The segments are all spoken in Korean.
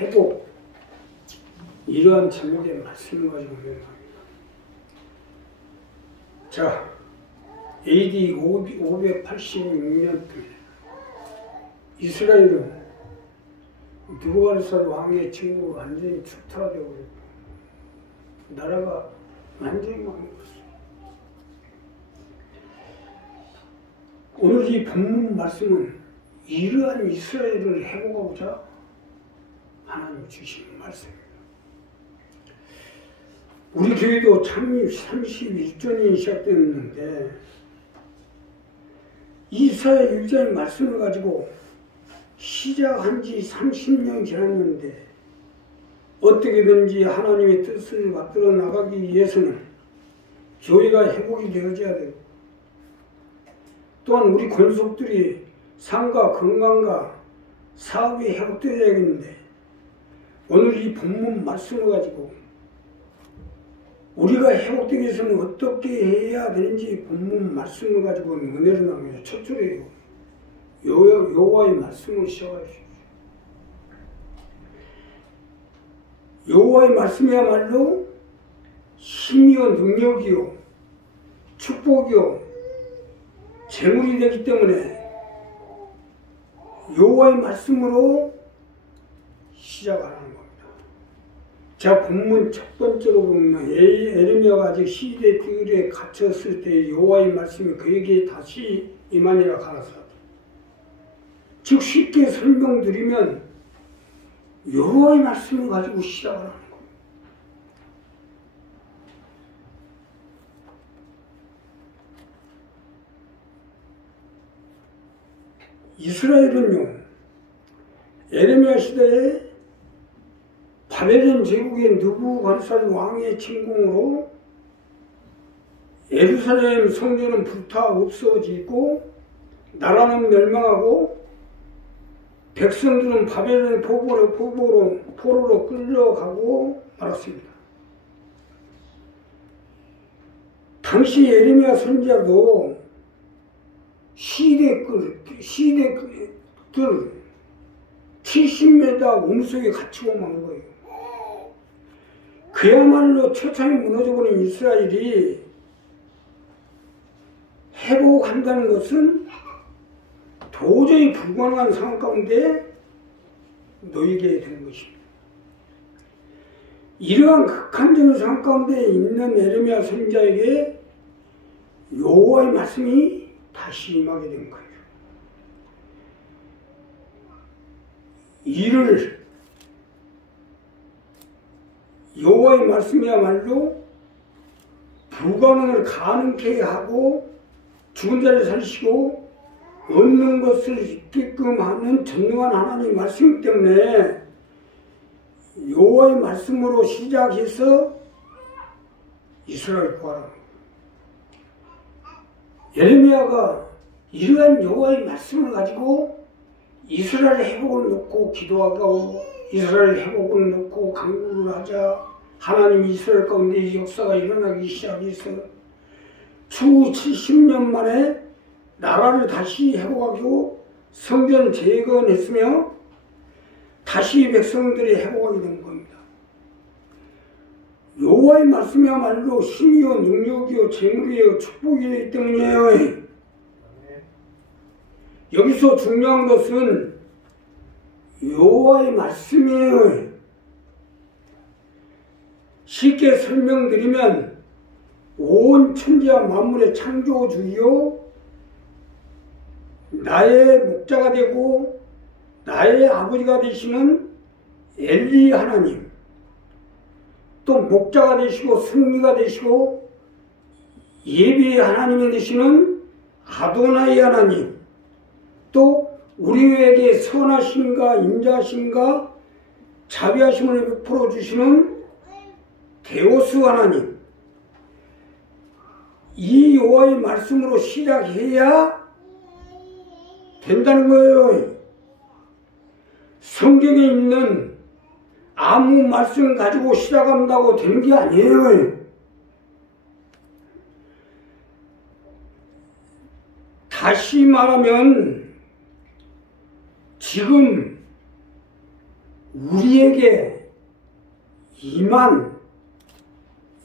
회복, 이러한 제목의 말씀을 가지고 맹합니다. 자, AD 586년쯤에 이스라엘은 느부갓네살 왕의 친구로 완전히 추타되고 그랬고 나라가 완전히 망했어요. 오늘 이 본문 말씀은 이러한 이스라엘을 회복하고자 하나님 주시는 말씀입니다. 우리 교회도 창립 31주년이 시작되었는데 이사야 1장의 말씀을 가지고 시작한 지 30년 지났는데 어떻게든지 하나님의 뜻을 받들어 나가기 위해서는 교회가 회복이 되어져야 되고 또한 우리 권속들이 삶과 건강과 사업이 회복되어야겠는데 오늘 이 본문 말씀을 가지고 우리가 회복되기 위해서는 어떻게 해야 되는지 본문 말씀을 가지고 은혜를 나누며 첫 줄에 여호와의 말씀을 시작하십시오. 여호와의 말씀이야말로 힘이요 능력이요 축복이요 재물이 되기 때문에 여호와의 말씀으로 시작하는 겁니다. 자, 본문 첫 번째로 보면 에레미야가 아직 시대 뜰에 갇혔을 때 여호와의 말씀이 그에게 다시 임하니라 가라사대. 즉 쉽게 설명드리면 여호와의 말씀을 가지고 시작을 하는 겁니다. 이스라엘은요, 에레미야 시대에 바벨론 제국의 느부갓네살 왕의 침공으로 예루살렘 성전은 불타 없어지고 나라는 멸망하고 백성들은 바벨론 포로로 끌려가고 말았습니다. 당시 예레미야 선지자도 시대끌 70m 우물속에 갇히고 만 거예요. 그야말로 처참히 무너져버린 이스라엘이 회복한다는 것은 도저히 불가능한 상황 가운데 놓이게 된 것입니다. 이러한 극한적인 상황 가운데 있는 에레미야 선지자에게 여호와의 말씀이 다시 임하게 된 거예요. 이를 여호와의 말씀이야말로 불가능을 가능케 하고 죽은 자를 살리시고 없는 것을 있게끔 하는 전능한 하나님의 말씀이기 때문에 여호와의 말씀으로 시작해서 이스라엘을 구하라. 예레미야가 이러한 여호와의 말씀을 가지고 이스라엘 회복을 놓고 기도하고 이스라엘 회복을 놓고 강구를 하자 하나님이 이스라엘 가운데 이 역사가 일어나기 시작해서 추후 70년 만에 나라를 다시 회복하고 성전 재건했으며 다시 백성들이 회복하게 된 겁니다. 여호와의 말씀이야말로 힘이요 능력이요 재물이요 축복이기 때문이에요. 여기서 중요한 것은 여호와의 말씀이에요. 쉽게 설명드리면 온 천지와 만물의 창조주요 나의 목자가 되고 나의 아버지가 되시는 엘리 하나님, 또 목자가 되시고 승리가 되시고 예비의 하나님이 되시는 아도나이 하나님, 또 우리에게 선하심과 인자하심과 자비하심을 베풀어 주시는 데오스 하나님, 이 여호와의 말씀으로 시작해야 된다는 거예요. 성경에 있는 아무 말씀 가지고 시작한다고 되는 게 아니에요. 다시 말하면 지금 우리에게 임한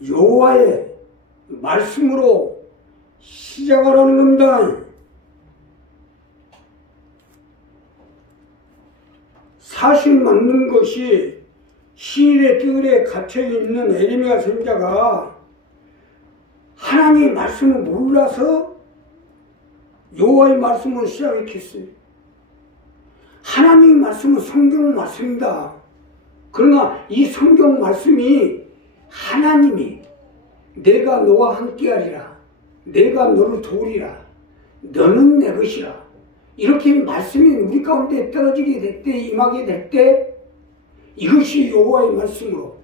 여호와의 말씀으로 시작하라는 겁니다. 사실 맞는 것이 시일의 뜰에 갇혀있는 에레미야 선지자가 하나님의 말씀을 몰라서 여호와의 말씀으로 시작했겠어요. 하나님의 말씀은 성경 말씀입니다. 그러나 이 성경 말씀이 하나님이 내가 너와 함께하리라, 내가 너를 도우리라, 너는 내 것이라, 이렇게 말씀이 우리 가운데 떨어지게 될 때, 임하게 될 때, 이것이 여호와의 말씀으로,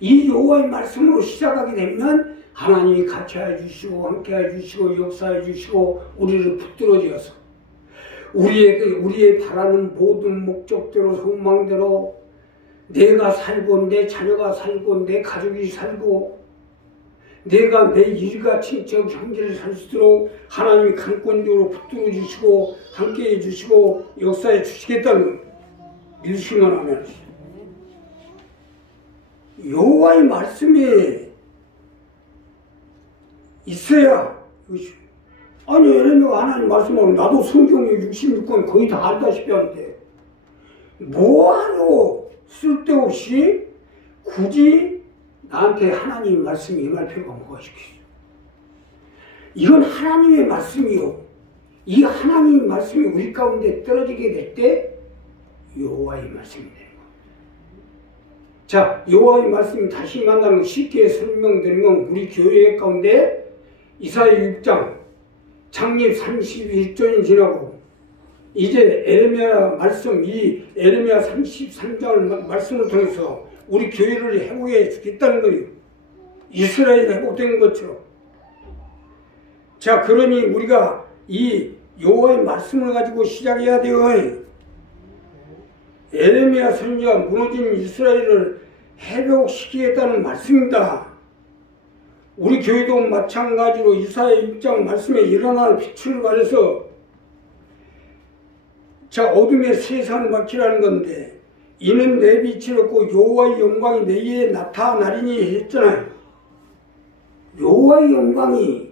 이 여호와의 말씀으로 시작하게 되면 하나님이 같이 해주시고 함께 해주시고 역사해 주시고 우리를 붙들어 지어서 우리의 바라는 모든 목적대로 소망대로 내가 살고 내 자녀가 살고 내 가족이 살고 내가 내 일가 친척 형제를 살 수 있도록 하나님이 강권적으로 붙들어 주시고 함께 해주시고 역사해 주시겠다는 믿으시면 하면 여호와의 말씀이 있어야 아니 에레미야가 하나님 말씀하고 나도 성경의 66권 거의 다 알다시피 하는데 뭐하러 쓸데없이 굳이 나한테 하나님의 말씀이 임할 필요가 뭐가 있겠어요. 이건 하나님의 말씀이요. 이 하나님의 말씀이 우리 가운데 떨어지게 될 때 여호와의 말씀이 되는 겁니다. 자, 여호와의 말씀이 다시 만나면 쉽게 설명드리면 우리 교회 가운데 이사야 6장 창립 31조년 지나고 이제 에레미야 말씀, 이 에레미야 33장을 말씀을 통해서 우리 교회를 회복해 주겠다는 거예요. 이스라엘이 회복된 것처럼. 자, 그러니 우리가 이 여호와의 말씀을 가지고 시작해야 돼요. 에레미야 선지자가 무너진 이스라엘을 회복시키겠다는 말씀입니다. 우리 교회도 마찬가지로 이사야 6장 말씀에 일어나는 빛을 발해서 자, 어둠의 세상을 밝히라는 건데 이는 내 빛이 없고 여호와의 영광이 내게 나타나리니 했잖아요. 여호와의 영광이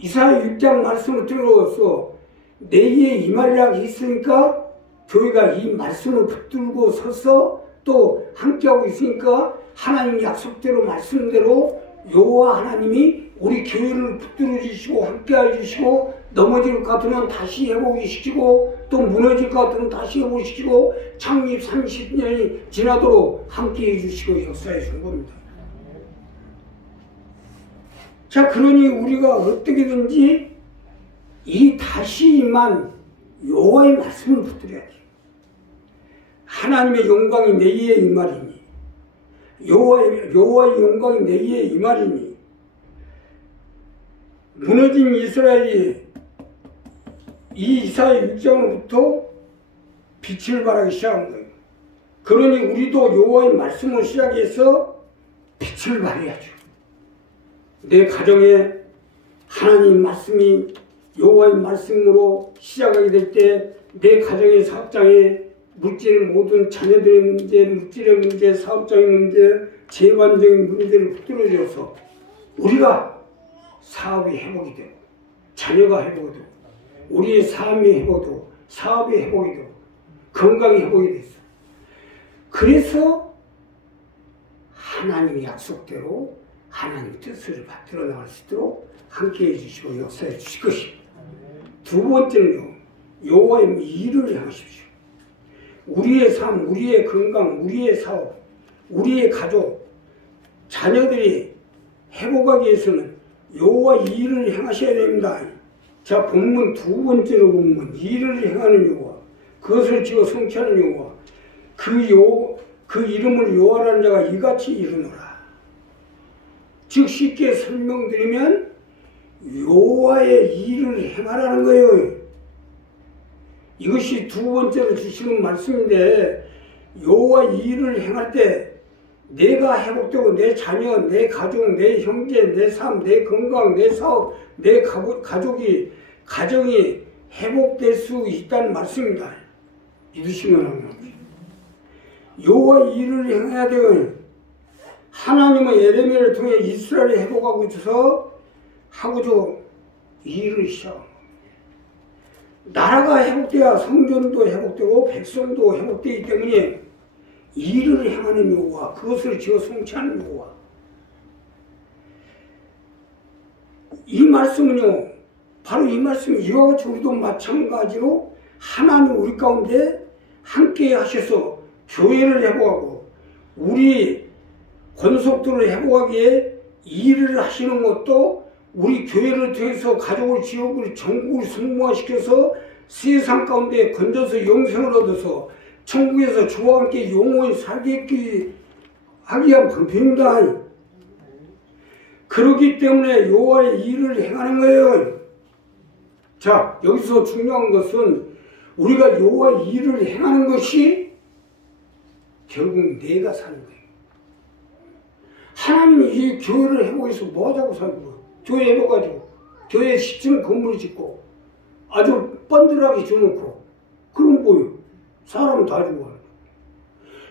이사야 6장 말씀을 들어서 내게 임하리라 했으니까 교회가 이 말씀을 붙들고 서서 또 함께하고 있으니까 하나님 약속대로 말씀대로 여호와 하나님이 우리 교회를 붙들어 주시고 함께해 주시고 넘어질 것 같으면 다시 회복시키고 또 무너질 것 같으면 다시 회복시키고 창립 30년이 지나도록 함께해 주시고 역사해 준 겁니다. 자, 그러니 우리가 어떻게든지 이 다시 임한 여호와의 말씀을 붙들어야 돼요. 하나님의 영광이 내게 임하리니 여호와의 영광이 내게 임하리니 무너진 이스라엘이 이 이사야 6장으로부터 빛을 발하기 시작한 거예요. 그러니 우리도 여호와의 말씀을 시작해서 빛을 발해야죠. 내 가정에 하나님 말씀이 여호와의 말씀으로 시작하게 될 때 내 가정의 사업장에 물질 모든 자녀들의 문제, 물질의 문제, 사업장의 문제, 재반적인 문제를 붙들어줘서 우리가 사업이 회복이 되고 자녀가 회복이 되고 우리의 삶이 회복되고 사업이 회복이 되고 건강이 회복이 됐어. 그래서 하나님의 약속대로 하나님의 뜻을 받들어 나갈 수 있도록 함께해 주시고 역사해 주실 것입니다. 두 번째는요, 여호와의 일을 행하십시오. 우리의 삶, 우리의 건강, 우리의 사업, 우리의 가족, 자녀들이 회복하기 위해서는 여호와 일을 행하셔야 됩니다. 자, 본문 두 번째로 보면 일을 행하는 여호와, 그것을 지어 성취하는 여호와, 그 이름을 여호와라는 자가 이같이 이르노라. 즉 쉽게 설명드리면 여호와의 일을 행하라는 거예요. 이것이 두 번째로 주시는 말씀인데 여호와 일을 행할 때 내가 회복되고 내 자녀, 내 가족, 내 형제, 내 삶, 내 건강, 내 사업, 내 가정이 회복될 수 있다는 말씀입니다. 믿으시면 합니다. 여호와의 일을 행해야 돼요. 하나님은 예레미야를 통해 이스라엘을 회복하고 있어서 하고자 일을 시작합니다. 나라가 회복돼야 성전도 회복되고 백성도 회복되기 때문에 일을 행하는 여호와, 그것을 지어 성취하는 여호와. 이 말씀은요, 바로 이 말씀이 이와 같이 우리도 마찬가지로 하나님 우리 가운데 함께 하셔서 교회를 회복하고 우리 권속들을 회복하기에 일을 하시는 것도 우리 교회를 통해서 가족을, 지역을, 전국을 승무화시켜서 세상 가운데 건져서 영생을 얻어서 천국에서 주와 함께 영원히 살게 하기 위한 방편입니다. 그렇기 때문에 여호와의 일을 행하는 거예요. 자, 여기서 중요한 것은 우리가 여호와의 일을 행하는 것이 결국 내가 사는 거예요. 하나님이 이 교회를 회복해서 뭐 하자고 사는 거예요? 교회 회복가지고 교회 10층 건물 짓고 아주 뻔들하게 지어놓고 그럼 뭐예요? 사람 다 죽어요.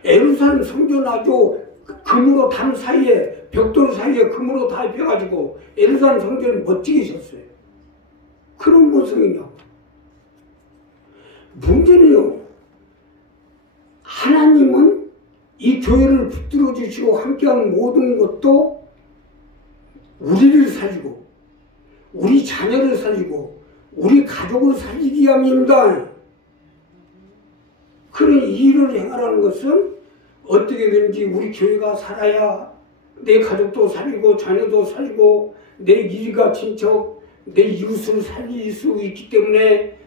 예루살렘 성전 아주 금으로 담 사이에 벽돌 사이에 금으로 다 입혀가지고 예루살렘 성전을 멋지게 졌어요. 그런 모습이냐? 문제는요, 하나님은 이 교회를 붙들어 주시고 함께하는 모든 것도 우리를 살리고 우리 자녀를 살리고 우리 가족을 살리기 위함입니다. 그런 일을 행하라는 것은 어떻게든지 우리 교회가 살아야 내 가족도 살리고 자녀도 살리고 내 일가 친척 내 이웃을 살릴 수 있기 때문에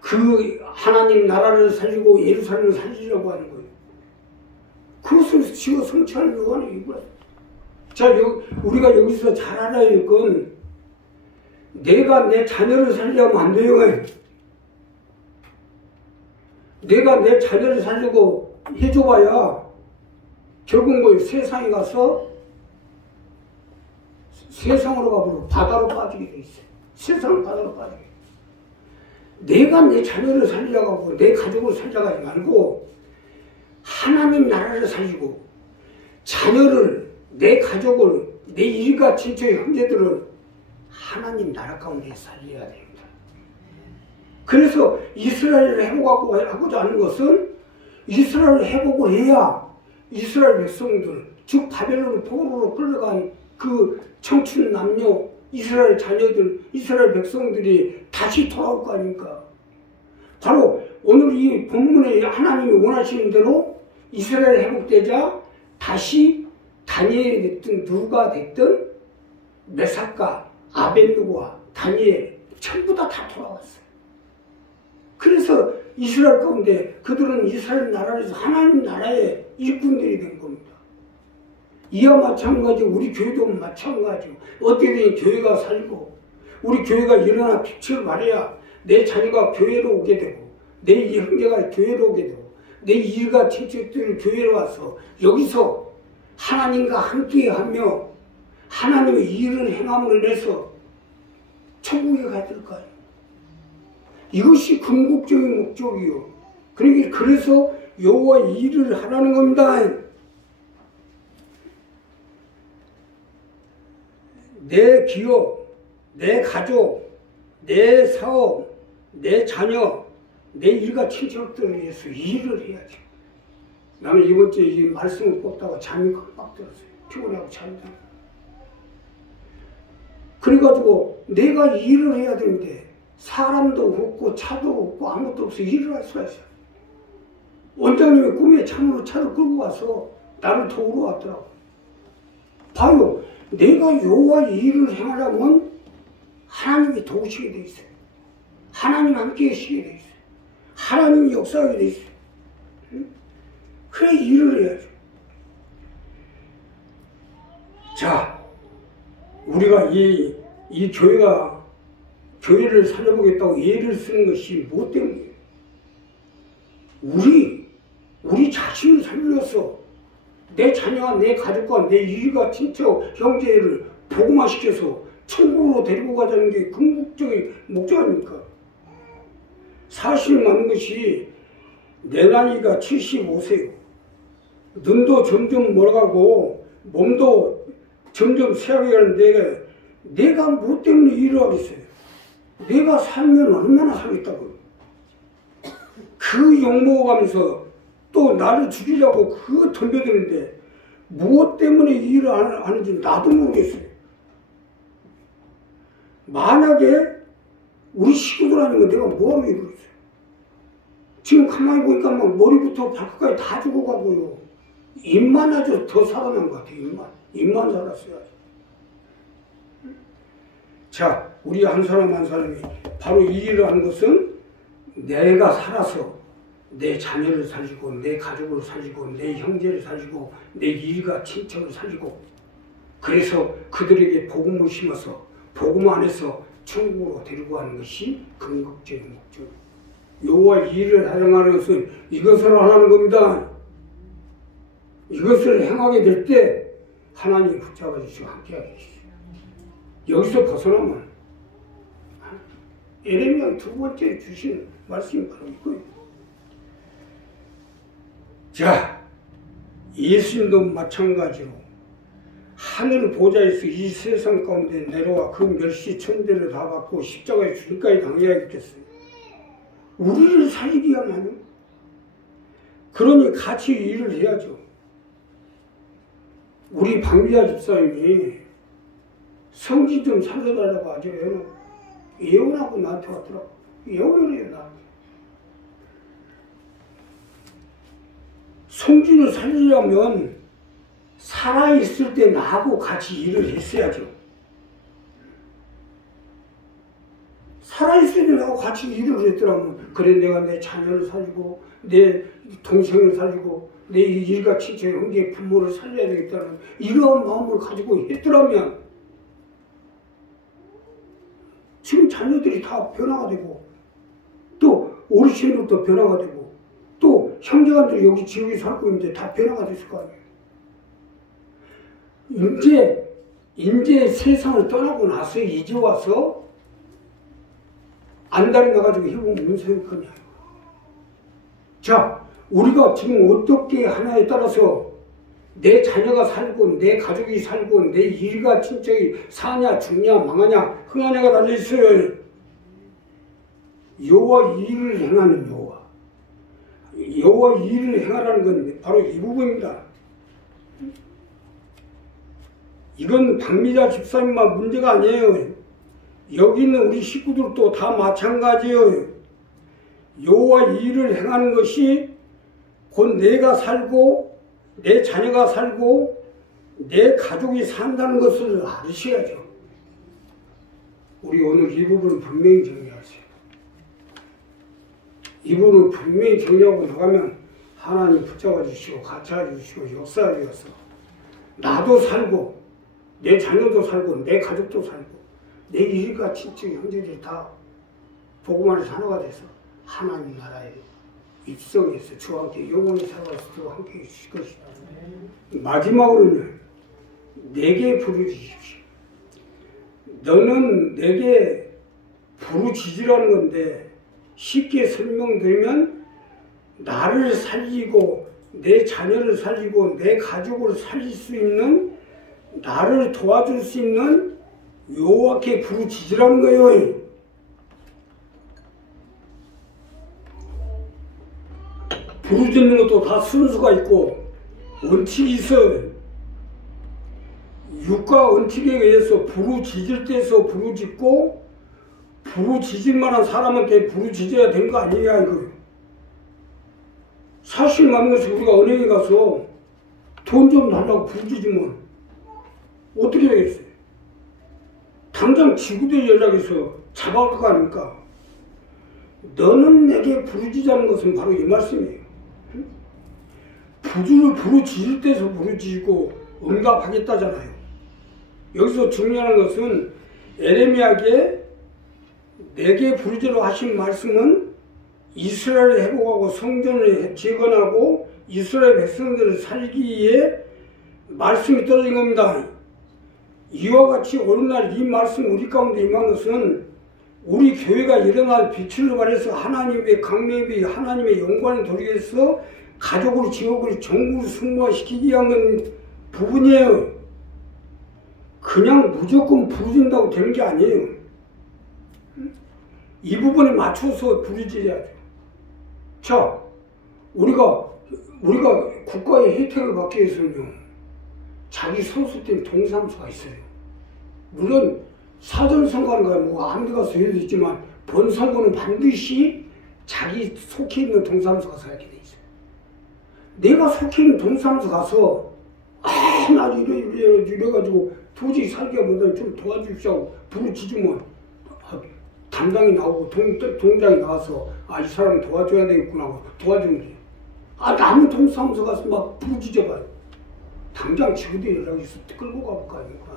그 하나님 나라를 살리고 예루살렘을 살리려고 하는 거예요. 그것을 지어 성취하려고 하는 이유가. 자, 우리가 여기서 잘 알아야 할 건 내가 내 자녀를 살리려면 안 돼요. 내가 내 자녀를 살려고 해줘봐야 결국 뭐 세상에 가서 세상으로 가버리고 바다로 빠지게 돼 있어요. 세상은 바다로 빠지게 돼 있어요. 내가 내 자녀를 살리려고 하고 내 가족을 살려고 하지 말고 하나님 나라를 살리고 자녀를, 내 가족을, 내 일가 친척 형제들을 하나님 나라 가운데 살려야 됩니다. 그래서 이스라엘을 회복하고자 하는 것은 이스라엘을 회복을 해야 이스라엘 백성들, 즉 바벨론 포로로 끌려간 그 청춘 남녀, 이스라엘 자녀들, 이스라엘 백성들이 다시 돌아올 거 아닙니까? 바로 오늘 이 본문에 하나님이 원하시는 대로 이스라엘 회복되자 다시 다니엘이 됐든 누가 됐든 메삭과 아벤누고와 다니엘 전부 다 돌아왔어요. 그래서 이스라엘 가운데 그들은 이스라엘 나라에서 하나님 나라의 일꾼들이 된 겁니다. 이와 마찬가지 우리 교회도 마찬가지고 어떻게든 교회가 살고 우리 교회가 일어나 빛을 발해야 내 자녀가 교회로 오게 되고 내 형제가 교회로 오게 되고 내 일가 친척들이 교회로 와서 여기서 하나님과 함께하며 하나님의 일을 행함으로 인해서 천국에 가야 될 거 아니에요. 이것이 궁극적인 목적이요. 그래서 여호와 일을 하라는 겁니다. 내 기업, 내 가족, 내 사업, 내 자녀, 내 일가 친척들을 위해서 일을 해야지. 나는 이번 주에 이 말씀을 뽑다가 잠이 깜빡 들었어요. 피곤하고 잠이 들어요. 그래가지고 내가 일을 해야 되는데 사람도 없고 차도 없고 아무것도 없어 일을 할 수가 있어요. 원장님이 꿈에 차를 끌고 와서 나를 도우러 왔더라고. 봐요. 내가 여호와의 일을 행하려면 하나님이 도우시게 돼 있어요. 하나님 함께 계시게 돼 있어요. 하나님이 역사하게 돼 있어요. 그래 일을 해야죠. 자, 우리가 이 교회를 살려보겠다고 예를 쓰는 것이 무엇 때문이에요? 우리 자신을 살려서 내 자녀와 내 가족과 내 일가 친척 형제를 복음화시켜서 천국으로 데리고 가자는 게 궁극적인 목적 아닙니까? 사실 많은 것이 내 나이가 75세요. 눈도 점점 멀어가고 몸도 점점 쇠하게 가는데 내가 뭐 때문에 일을 하겠어요? 내가 살면 얼마나 살겠다고. 그 욕먹어가면서 또 나를 죽이려고 그거 덤벼드는데 무엇 때문에 일을 하는지 나도 모르겠어요. 만약에 우리 식구들 아니면 내가 뭐하러 일을 했어요? 지금 가만히 보니까 막 머리부터 발끝까지 다 죽어가고요. 입만 아주 더 살아난 것 같아요. 입만 살았어요. 자, 우리 한 사람 한 사람이 바로 이 일을 하는 것은 내가 살아서 내 자녀를 살리고 내 가족을 살리고 내 형제를 살리고 내 일가 친척을 살리고 그래서 그들에게 복음을 심어서 복음 안에서 천국으로 데리고 가는 것이 궁극적인 목적. 여호와 일을 행하는 것은 이것을 하는 겁니다. 이것을 행하게 될 때 하나님이 붙잡아 주시고 함께하게 해주세요. 여기서 벗어나면 에레미야 두 번째 주신 말씀이 바로 이거예요. 자, 예수님도 마찬가지로 하늘 보좌에서 이 세상 가운데 내려와 그 멸시 천대를 다 받고 십자가에 죽기까지 당해야겠어요. 우리를 살리기 위함이요. 그러니 같이 일을 해야죠. 우리 박미자 집사님이 성지 좀 살려달라고 아주 예언하고 나한테 왔더라고. 예언을 해요, 나한테. 성지를 살리려면 살아있을 때 나하고 같이 일을 했어야죠. 살아있을 때 나하고 같이 일을 했더라면 그래 내가 내 자녀를 살리고 내 동생을 살리고 내 일가 친척 형제 부모를 살려야 되겠다는 이러한 마음을 가지고 했더라면 지금 자녀들이 다 변화가 되고 또 어르신들도 변화가 되고 또 형제간들이 여기 지역에 살고 있는데 다 변화가 됐을 거 아니에요. 이제 세상을 떠나고 나서 이제 와서 안달이 나가지고 해보면 무슨 소용이 거냐. 자, 우리가 지금 어떻게 하냐에 따라서 내 자녀가 살고 내 가족이 살고 내 일가 친척이 사냐 죽냐 망하냐 흥하냐가 달려있어요. 여호와 일을 행하는 여호와 일을 행하라는 건 바로 이 부분입니다. 이건 박미자 집사님만 문제가 아니에요. 여기 있는 우리 식구들도 다 마찬가지예요. 여호와 일을 행하는 것이 곧 내가 살고 내 자녀가 살고 내 가족이 산다는 것을 아셔야죠. 우리 오늘 이 부분을 분명히 정리하세요. 이 부분을 분명히 정리하고 나가면 하나님 붙잡아 주시고 같이 주시고 역사해 주셔서 나도 살고 내 자녀도 살고 내 가족도 살고 내 일가 친척 형제들이 다 복음 안에서 하나가 돼서 하나님 나라에 입성해서 주와 함께 영원히 살아서 주와 함께 해주실 것이다. 마지막으로는 내게 부르짖으십시오. 너는 내게 부르짖으라는 건데 쉽게 설명드리면 나를 살리고 내 자녀를 살리고 내 가족을 살릴 수 있는 나를 도와줄 수 있는 여호와께 부르짖으라는 거예요. 부르짖는 것도 다 순수가 있고 원칙이 있어요. 육과 원칙에 의해서 부르짖을 때서 부르짖고 부르짖을 만한 사람한테 부르짖어야 되는 거 아니냐 이거예요. 사실 많은 것이 우리가 은행에 가서 돈 좀 달라고 부르짖으면 어떻게 되겠어요? 당장 지구대 연락해서 잡아갈 거 아닙니까? 너는 내게 부르짖자는 것은 바로 이 말씀이에요. 부르짖을 때서 부르짖고 응답하겠다잖아요. 여기서 중요한 것은 에레미야에게 내게 부르짖으라 하신 말씀은 이스라엘을 회복하고 성전을 재건하고 이스라엘 백성들을 살리기 위해 말씀이 떨어진 겁니다. 이와 같이 오늘날 이 말씀 우리 가운데 임한 것은 우리 교회가 일어날 빛을 발해서 하나님의 강림이 하나님의 영광을 돌리기 위해서 가족을 지옥을 전국을 승화시키기 위한 부분이에요. 그냥 무조건 부르진다고 되는 게 아니에요. 이 부분에 맞춰서 부르짖어야 돼요. 자, 우리가 국가의 혜택을 받기 위해서는요, 자기 소속된 동사무소가 있어요. 물론 사전선거인가 뭐 아무 데 가서 해도 있지만 본선거는 반드시 자기 속해 있는 동사무소 가서 하게 돼 있어요. 내가 속해 있는 동사무소 가서 나 이래가지고 도저히 살기가 못하면 좀 도와주시오 부르짖으면 담당이 나오고 동장이 나와서 이 사람 도와줘야 되겠구나 하고 도와주는 거예요. 남은 동사무소 가서 막 부르짖어봐요. 당장 지구대 연락해서 끌고 가볼 거 아닙니까?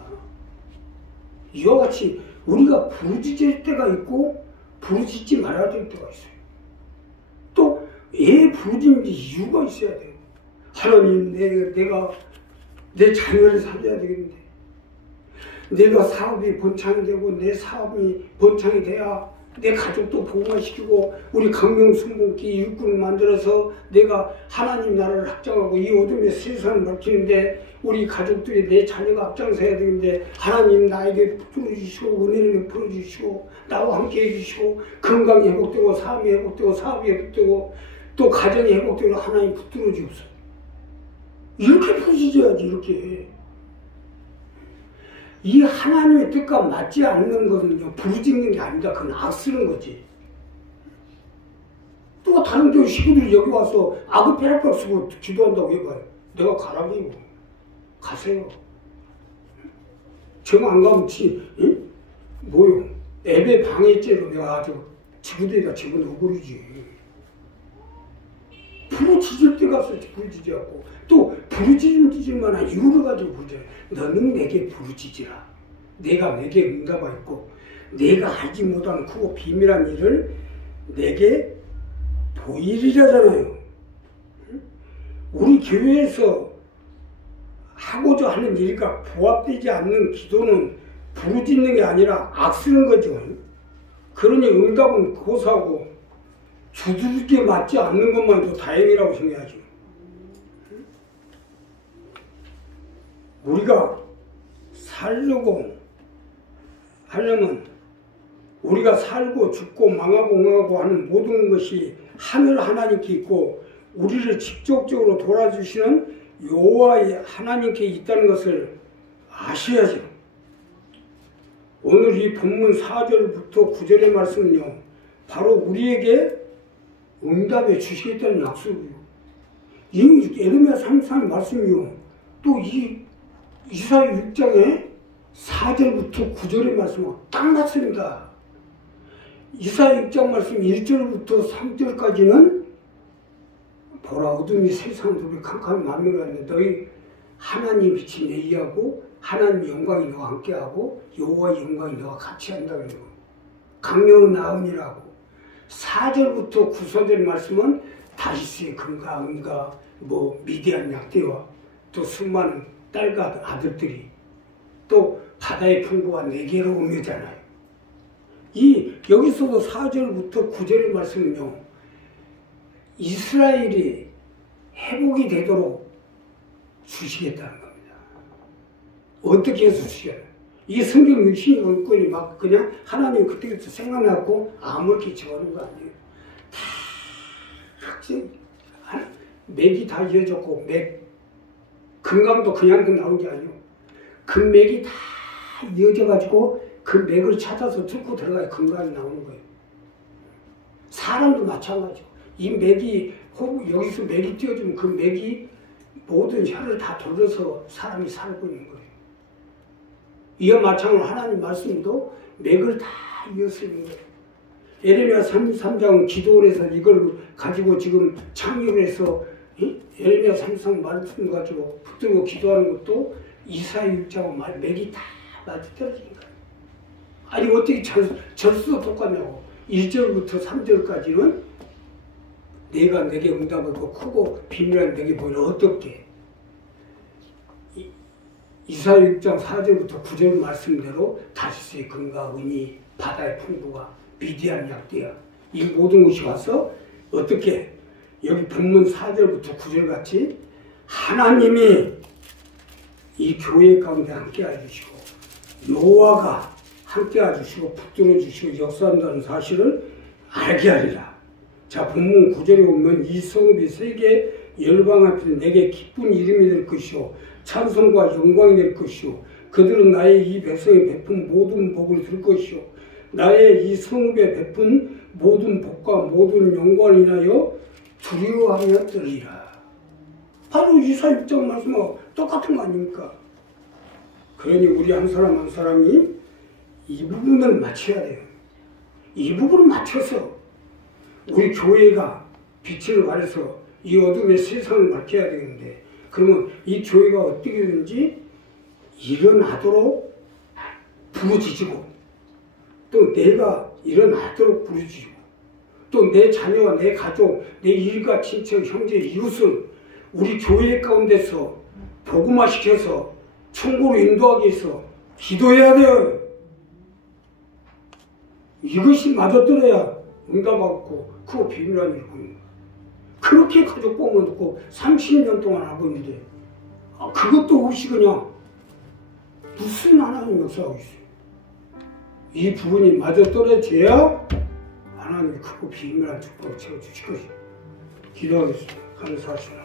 이와 같이 우리가 부르짖을 때가 있고 부르짖지 말아야 될 때가 있어요. 또 왜 부르짖는지 이유가 있어야 돼요. 하나님, 내가 내 자녀를 살려야 되겠는데, 내가 사업이 번창이 되고 내 사업이 번창이 돼야 내 가족도 복음화시키고 우리 강명순복기 일꾼을 만들어서 내가 하나님 나라를 확장하고 이 어둠의 세상을 밝히는데 우리 가족들이 내 자녀가 앞장서야 되는데 하나님 나에게 풀어주시고 은혜를 베풀어 주시고 나와 함께 해주시고 건강이 회복되고 삶이 회복되고 사업이 회복되고 또 가정이 회복되고 하나님 붙들어 주옵소서. 이렇게 부르짖어야지. 이렇게 이 하나님의 뜻과 맞지 않는 것은요, 부르짖는 게 아닙니다. 그건 악쓰는 거지. 또 다른 데 식구들이 여기 와서 악을 빼락빼락 쓰고 기도한다고 해봐요. 내가 가라고 가세요. 제가 안 가면 뭐요? 애배 방해죄로 내가 아주 지구대에다 집어넣어버리지. 부르짖을 때 가서 부르짖어갖고 또 부르짖을 만한 이유를 가지고 부르짖어요. 너는 내게 부르짖으라. 내가 내게 응답하였고 내가 알지 못하는 크고 비밀한 일을 내게 보이리라잖아요. 우리 교회에서 하고자 하는 일과 부합되지 않는 기도는 부르짖는 게 아니라 악쓰는 거죠. 그러니 응답은 고사하고 두들겨 맞지 않는 것만 해도 다행이라고 생각하죠. 우리가 하려면 우리가 살고 죽고 망하고 응하고 하는 모든 것이 하늘 하나님께 있고 우리를 직접적으로 돌아주시는 여호와 하나님께 있다는 것을 아셔야죠. 오늘 이 본문 4절부터 9절의 말씀은요, 바로 우리에게 응답해 주시겠다는 약속이에요. 이 에레미야 33 말씀이요. 또 이 이사야 6장의 4절부터 9절의 말씀하고 딱 맞습니다. 이사야 6장 말씀 1절부터 3절까지는 보라 어둠이 세상을 캄캄히 만명하는데 너희 하나님 빛이 내이하고 하나님 영광이 너와 함께하고 여호와의 영광이 너와 같이 한다는 거. 강명은 나음이라고. 4절부터 9절의 말씀은 다시스의 금과 은과 미디안 약대와 또 수많은 딸과 아들들이 또 바다의 풍부가 내게로 오며잖아요. 여기서도 4절부터 9절의 말씀은요, 이스라엘이 회복이 되도록 주시겠다는 겁니다. 어떻게 해서 주시겠어요? 이 성경 육신이 올거니 막 그냥 하나님 그때부터 생각나고 아무렇게 적어놓은 거 아니에요. 다 맥이 다 이어졌고 금강도 그냥 나온 게 아니에요. 그 맥이 다 이어져가지고 그 맥을 찾아서 뚫고 들어가야 금강이 나오는 거예요. 사람도 마찬가지고 이 맥이 여기서 맥이 띄어지면 그 맥이 모든 혀를 다 돌려서 사람이 살고 있는 거예요. 이와 마찬가지로 하나님 말씀도 맥을 다 이어서 있는 거예요. 에레미야 33장은 기도를 해서 이걸 가지고 지금 창의를 해서 에레미야 33장 말씀 가지고 붙들고 기도하는 것도 이사야 6장은 맥이 다 맞아떨어지니까. 아니 어떻게 절수도 똑같냐고. 1절부터 3절까지는 내가 내게 응답하고 크고 비밀한 내게 보이는 어떻게 이사야 6장 4절부터 9절 말씀대로 다시스의 금과 은이 바다의 풍부가 미디안 약대야 이 모든 것이 와서 어떻게 여기 본문 4절부터 9절 같이 하나님이 이 교회 가운데 함께 해주시고 여호와가 함께 해주시고 붙들어 주시고 역사한다는 사실을 알게 하리라. 자, 본문 9절에 보면 이 성읍이 세계 열방 앞에서 내게 기쁜 이름이 될 것이요 찬송과 영광이 될 것이요 그들은 나의 이 백성이 베푼 모든 복을 들 것이요 나의 이 성읍에 베푼 모든 복과 모든 영광을 인하여 두려워하며 떨리라. 바로 이사 6장 말씀하고 똑같은 거 아닙니까? 그러니 우리 한 사람 한 사람이 이 부분을 맞춰야 돼요. 이 부분을 맞춰서 우리 교회가 빛을 발해서 이 어둠의 세상을 밝혀야 되는데, 그러면 이 교회가 어떻게든지 일어나도록 부르짖고, 또 내가 일어나도록 부르짖고, 또 내 자녀와 내 가족, 내 일가 친척 형제 이웃을 우리 교회 가운데서 복음화시켜서 천국으로 인도하기 위해서 기도해야 돼요. 이것이 맞아떨어야 응답받고 그거 비밀한 일이고, 그렇게 가족 복음을 듣고 30년 동안 하고 있는데 그것도 없이 그냥 무슨 하나님 역사하고 있어요. 이 부분이 맞아떨어져야 하나님이 크고 비밀한 축복을 채워주실 것이에요. 기도하겠습니다. 감사하시나.